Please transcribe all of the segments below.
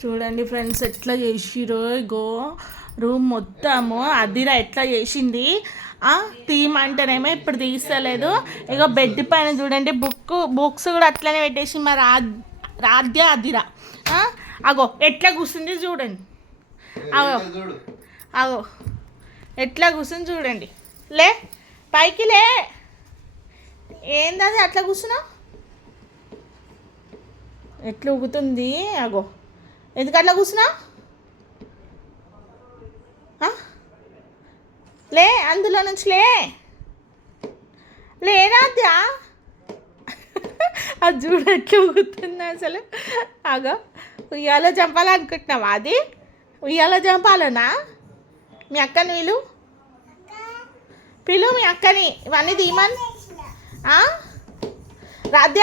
చూడండి ఫ్రెండ్స్ ఎట్లా చేసిరో. ఇగో రూమ్ మొత్తము అదిరా ఎట్లా చేసింది. తీయమంటేనేమో ఇప్పుడు తీస్తలేదు. ఇగో బెడ్ పైన చూడండి బుక్స్ కూడా అట్లనే పెట్టేసి మా రాధ్య అదిరా. అగో ఎట్లా కూర్చుంది చూడండి. అగో అగో ఎట్లా కూర్చుంది చూడండి. లే పైకి లే. ఏందది అట్లా కూర్చున్నావు? ఎట్లా ఊగుతుంది. అగో ఎందుకు అట్లా కూర్చున్నావు? లే అందులో నుంచి లేరాద్యా. అది చూడ ఎట్లా ఊగుతుంది అసలు. అగో ఉయ్యాలో చంపాలనుకుంటున్నావా? అది ఉయ్యాలో చంపాలనా? మీ అక్కని పిలు మీ అక్కని. ఇవన్నీ తీయమని. రాధ్య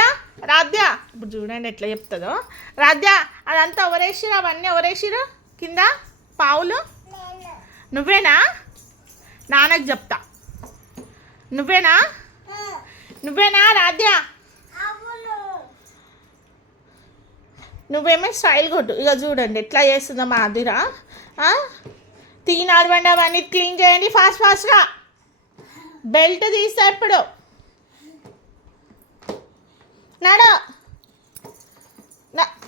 ఇప్పుడు చూడండి ఎట్లా చెప్తుందో. రాధ్య అదంతా ఎవరేసిరు? అవన్నీ ఎవరేసిరు కింద పావులు? నువ్వేనా? నాన్నకు చెప్తా. నువ్వేనా రాధ్య? నువ్వేమో స్టైల్ కొట్టు. ఇక చూడండి ఎట్లా చేస్తుందో మా అదిరా. తీనాడవండి అవన్నీ క్లీన్ చేయండి ఫాస్ట్గా. బెల్ట్ తీస్తా ఇప్పుడు. నాడు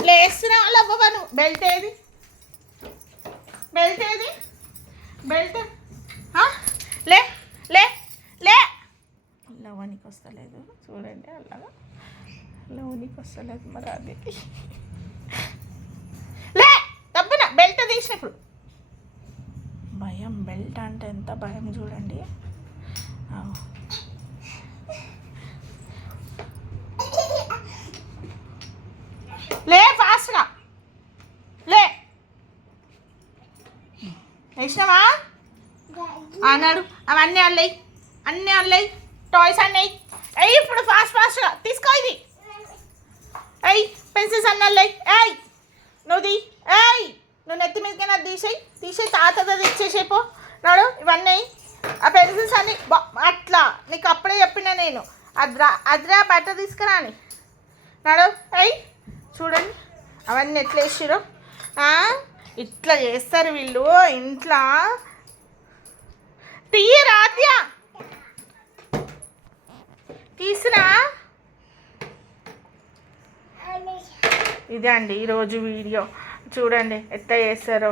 లేస్తున్నావు లవ్వవా నువ్వు? బెల్ట్ ఏది? బెల్ట్ లే లే లే. లవనికి వస్తలేదు చూడండి. అలాగా లవనికి వస్తలేదు మరి అది. లే తప్పున బెల్ట్ తీసినప్పుడు భయం. బెల్ట్ అంటే ఎంత భయం చూడండి. లే ఫాస్ట్గా లే. వేసినావా అన్నాడు. అవన్నీ అల్లయి టాయ్స్ అన్నీ అయ్యి. ఇప్పుడు ఫాస్ట్గా తీసుకో. ఇది అయ్యి పెన్సిల్స్ అన్నీ అల్లయి. నువ్వు నెత్తి మీదకి నాకు తీసేయి. తాతది ఇచ్చేసేపో నాడు. ఇవన్నీ ఆ పెన్సిల్స్ అన్నీ అట్లా నీకు అప్పుడే చెప్పిన నేను. అద్రా బట్ట తీసుకురా అని నాడు. చూడండి అవన్నీ ఎట్లా వేసిరో. ఇట్లా చేస్తారు వీళ్ళు ఇంట్లో. రాధ్య తీసురా. ఇదే అండి ఈరోజు వీడియో. చూడండి ఎట్లా చేస్తారో.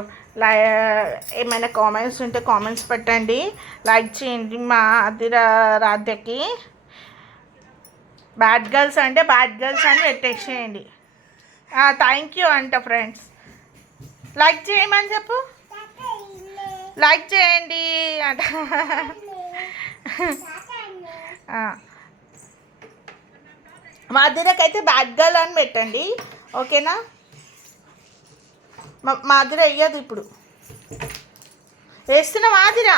ఏమైనా కామెంట్స్ ఉంటే కామెంట్స్ పెట్టండి. లైక్ చేయండి మా రాధ్యకి. బ్యాడ్ గర్ల్స్ అంటే బ్యాడ్ గర్ల్స్ అని పెట్టేసేయండి. థ్యాంక్ యూ అంట ఫ్రెండ్స్. లైక్ చేయమని చెప్పు. లైక్ చేయండి అంట. మాధురకైతే బ్యాడ్ గర్ల్ అని పెట్టండి. ఓకేనా? మాధుర వెయ్యదు ఇప్పుడు. వేస్తున్నా మాధుర.